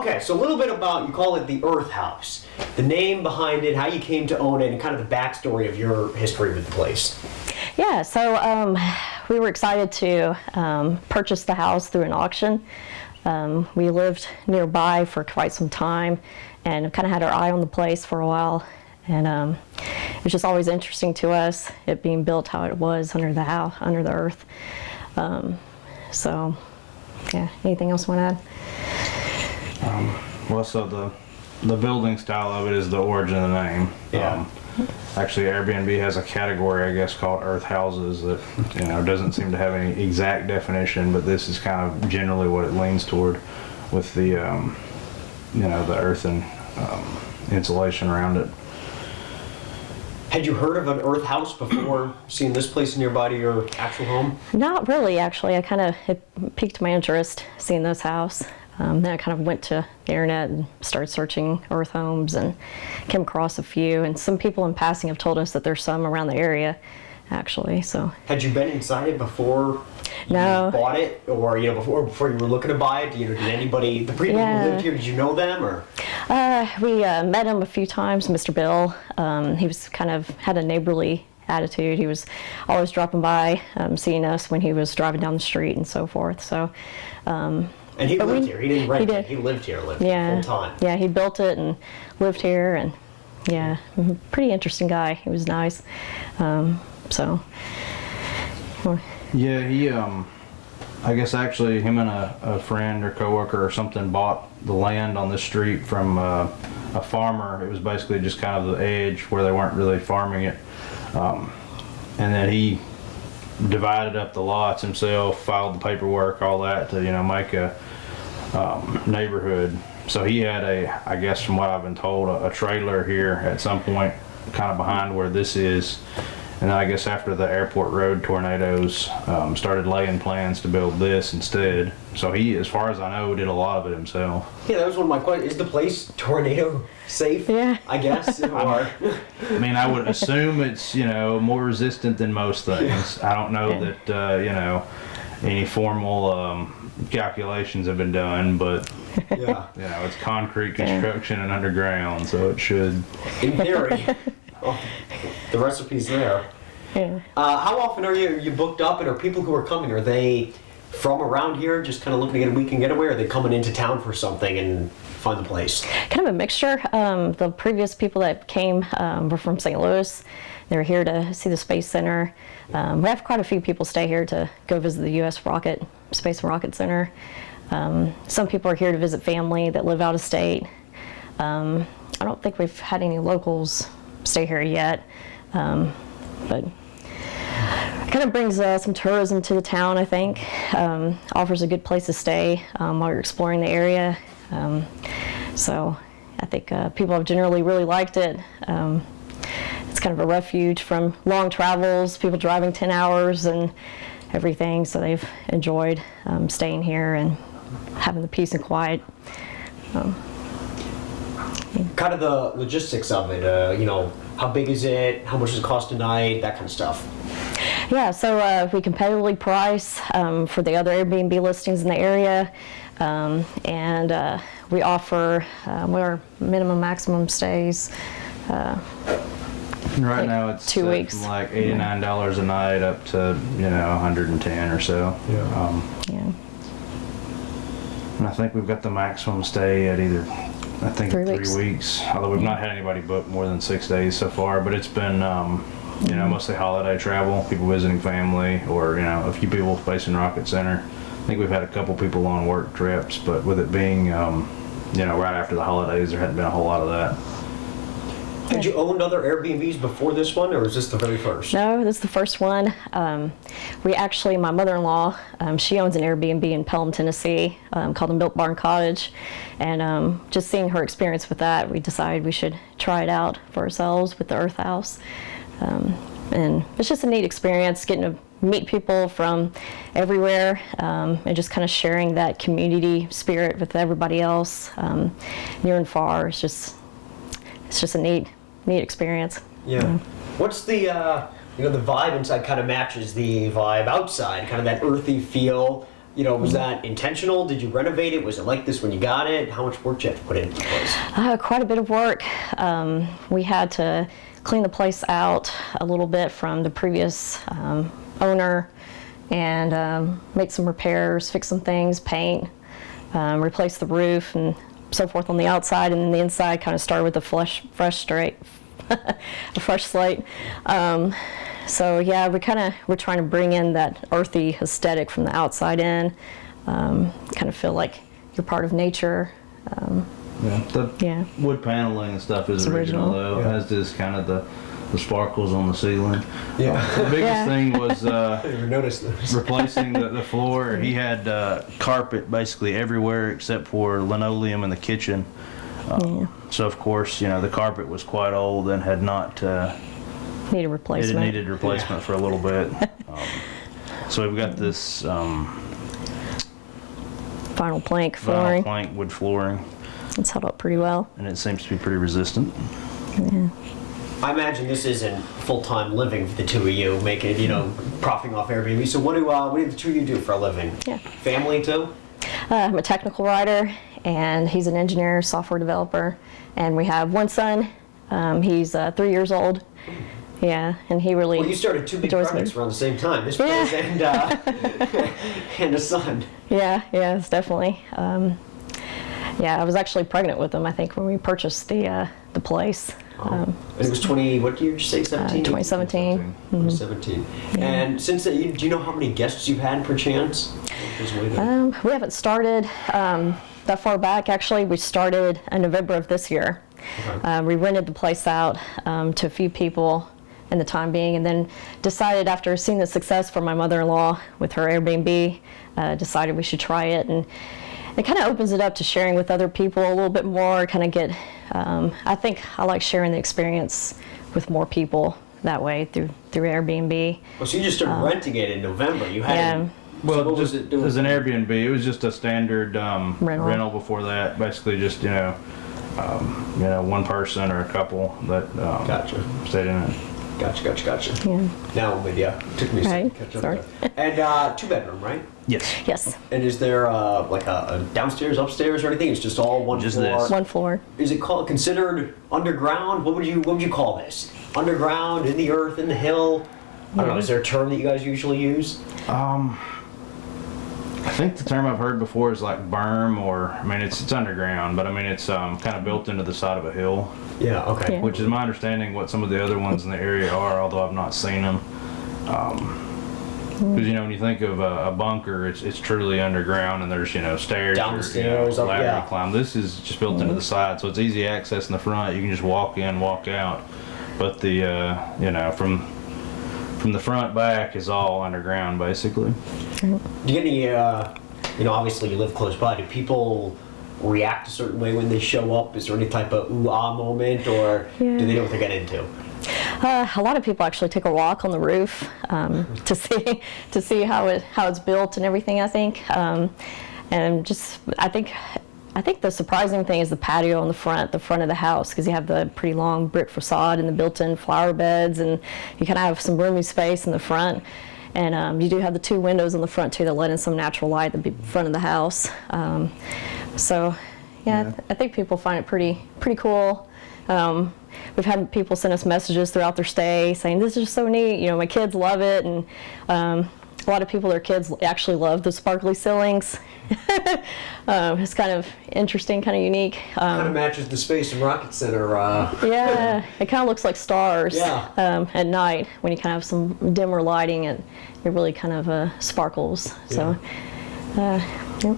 Okay, so a little bit about, you call it the Earth House. The name behind it, how you came to own it, and kind of the backstory of your history with the place. Yeah, so we were excited to purchase the house through an auction. We lived nearby for quite some time and kind of had our eye on the place for a while. And it was just always interesting to us, it being built how it was under the house, under the earth. So, yeah, anything else you want to add? Well, so the building style of it is the origin of the name. Yeah. Actually, Airbnb has a category, I guess, called Earth Houses that, doesn't seem to have any exact definition, but this is kind of generally what it leans toward, with the, the earth and insulation around it. Had you heard of an Earth House before seeing this place nearby to your actual home? Not really, actually. It piqued my interest seeing this house. Then I kind of went to the internet and started searching Earth homes and came across a few. And some people in passing have told us that there's some around the area, actually. So. Had you been inside it before you bought it, or before you were looking to buy it? Did anybody, the people who lived here, did you know them, or? We met him a few times, Mr. Bill. He was had a neighborly attitude. He was always dropping by, seeing us when he was driving down the street and so forth. So. And he lived here. He didn't rent it. He lived here full time. Yeah, he built it and lived here, and yeah, pretty interesting guy. He was nice. So. Yeah, he, I guess actually him and a friend or coworker or something bought the land on this street from a farmer. It was basically just kind of the edge where they weren't really farming it. And then he divided up the lots himself, filed the paperwork, all that to, make a neighborhood. So he had I guess from what I've been told, a trailer here at some point kind of behind where this is. And then I guess after the airport road tornadoes, started laying plans to build this instead. So he, as far as I know, did a lot of it himself. Yeah, that was one of my questions. Is the place tornado safe? Yeah. I guess. I mean, I would assume it's, more resistant than most things. I don't know that, any formal calculations have been done, but, it's concrete construction and underground, so it should. In theory. Oh, the recipe's there. Yeah. How often are you booked up, and are people who are coming, are they from around here, just kind of looking to get a weekend getaway, or are they coming into town for something and find the place? Kind of a mixture. The previous people that came were from St. Louis. They were here to see the Space Center. We have quite a few people stay here to go visit the U.S. Space and Rocket Center. Some people are here to visit family that live out of state. I don't think we've had any locals stay here yet, but it kind of brings some tourism to the town, I think. Offers a good place to stay while you're exploring the area. So I think people have generally really liked it. It's kind of a refuge from long travels, people driving 10 hours and everything, so they've enjoyed staying here and having the peace and quiet. Kind of the logistics of it, how big is it, how much does it cost a night, that kind of stuff. Yeah, so we competitively price for the other Airbnb listings in the area, and we offer our minimum maximum stays. Right now it's 2 weeks. From like $89 a night up to $110 or so. Yeah. And I think we've got the maximum stay at either, I think 3 3 weeks. Although we've not had anybody book more than 6 days so far, but it's been mostly holiday travel, people visiting family, or a few people with Space and Rocket Center. I think we've had a couple people on work trips, but with it being right after the holidays, there hadn't been a whole lot of that. Had you owned other Airbnbs before this one, or is this the very first? No, this is the first one. My mother-in-law, she owns an Airbnb in Pelham, Tennessee, called the Milk Barn Cottage. And just seeing her experience with that, we decided we should try it out for ourselves with the Earth House. And it's just a neat experience, getting to meet people from everywhere, and just kind of sharing that community spirit with everybody else, near and far. It's just a neat experience. Yeah. What's the the vibe inside kind of matches the vibe outside, kind of that earthy feel. Was that intentional? Did you renovate it? Was it like this when you got it? How much work did you have to put into the place? Quite a bit of work. We had to clean the place out a little bit from the previous owner and make some repairs, fix some things, paint, replace the roof and so forth on the outside, and then the inside kind of started with a fresh slate. So yeah, we're trying to bring in that earthy aesthetic from the outside in, kind of feel like you're part of nature. The wood paneling and stuff is original though, as is kind of the sparkles on the ceiling. Yeah. The biggest thing was I didn't even notice this. replacing the floor. He had carpet basically everywhere except for linoleum in the kitchen. So of course, the carpet was quite old and had not Need a replacement. it needed replacement for a little bit. So we've got this Vinyl plank vinyl flooring. plank wood flooring, It's held up pretty well. and it seems to be pretty resistant. Yeah. I imagine this isn't full-time living for the two of you, making, profiting off Airbnb. So what do the two of you do for a living? Yeah. Family too? I'm a technical writer, and he's an engineer, software developer, and we have one son. He's 3 years old. Yeah, and he really Well, you started two big enjoys projects it. around the same time. This place and and a son. Yeah, it's definitely. I was actually pregnant with him, I think, when we purchased the place. And it was 20. What year did you say? 17. 2017. 2017. And since then, do you know how many guests you've had per chance? We haven't started that far back. Actually, we started in November of this year. Okay. We rented the place out to a few people in the time being, and then decided after seeing the success for my mother-in-law with her Airbnb, decided we should try it, and it kind of opens it up to sharing with other people a little bit more, kind of get, I think I like sharing the experience with more people that way through Airbnb. Well, so you just started renting it in November. You had Well, what was just it doing? as an Airbnb, it was just a standard rental before that. Basically, just one person or a couple that Gotcha. stayed in it. Gotcha. Yeah. Now I'm with you. Took me a second Right, to catch up. sorry. And 2-bedroom, right? Yes. Yes, And is there like a downstairs, upstairs, or anything? It's just all one Just floor. this. one floor. Is it considered underground? What would you call this? Underground, in the earth, in the hill? I don't know. Is there a term that you guys usually use? I think the term I've heard before is like berm, or it's underground, but it's kind of built into the side of a hill, Yeah. Okay. Yeah. which is my understanding what some of the other ones in the area are, although I've not seen them. Because when you think of a bunker, it's truly underground, and there's stairs Down the or, stairs, up, ladder yeah. to climb. This is just built into the side, so it's easy access in the front. You can just walk in, walk out. But the from the front back is all underground basically. Do you get any? Obviously you live close by. Do people react a certain way when they show up? Is there any type of ooh-ah moment, or do they know what they're getting into? A lot of people actually take a walk on the roof to see how it's built and everything. I think, and just I think the surprising thing is the patio on the front of the house, because you have the pretty long brick facade and the built-in flower beds, and you kind of have some roomy space in the front. And you do have the 2 windows on the front too that let in some natural light at the front of the house. I think people find it pretty cool. We've had people send us messages throughout their stay saying, "This is so neat. My kids love it," and a lot of people, their kids actually love the sparkly ceilings. It's kind of interesting, kind of unique. Kind of matches the space in Rocket Center. Yeah, it kind of looks like stars Yeah. at night when you kind of have some dimmer lighting, and it really kind of sparkles. So, yep. I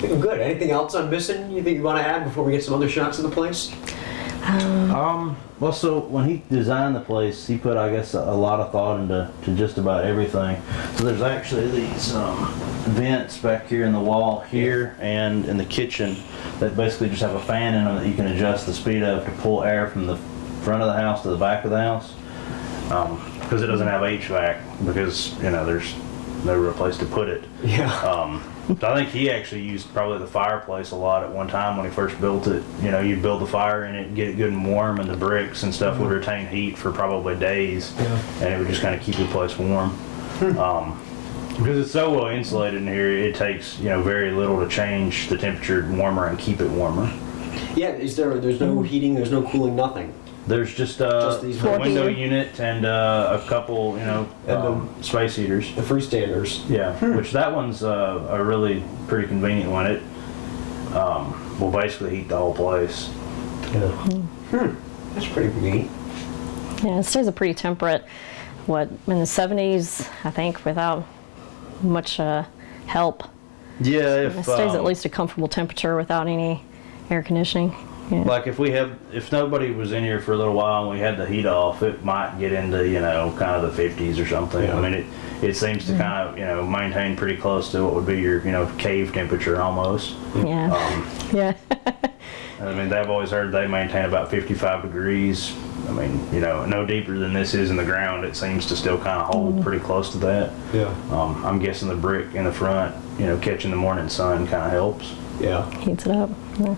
think I'm good. Anything else I'm missing? You think you want to add before we get some other shots of the place? Well, so when he designed the place, he put, I guess, a lot of thought into just about everything. So there's actually these vents back here in the wall here and in the kitchen that basically just have a fan in them that you can adjust the speed of to pull air from the front of the house to the back of the house. Because it doesn't have HVAC, because there's no real place to put it. Yeah. So I think he actually used probably the fireplace a lot at one time when he first built it. You'd build the fire in it and get it good and warm, and the bricks and stuff would retain heat for probably days, and it would just kind of keep the place warm. Because it's so well insulated in here, it takes, you know, very little to change the temperature warmer and keep it warmer. Yeah, there's no heating, there's no cooling, nothing. There's just these a window heater. unit and a couple, you know, And space heaters. The freestanders. Yeah, which that one's a really pretty convenient one. It will basically heat the whole place. Yeah. That's pretty neat. Yeah, it stays a pretty temperate, in the 70s, I think, without much help. Yeah, It stays at least a comfortable temperature without any air conditioning. Yeah. like if nobody was in here for a little while and we had the heat off, it might get into, you know, kind of the 50s or something. Yeah. I mean, it seems to kind of, you know, maintain pretty close to what would be your, you know, cave temperature almost. Yeah. Yeah. I mean, they've always heard they maintain about 55 degrees. I mean, you know, no deeper than this is in the ground, it seems to still kind of hold pretty close to that. Yeah. I'm guessing the brick in the front, you know, catching the morning sun kind of helps. Yeah. Heats it up. Yeah.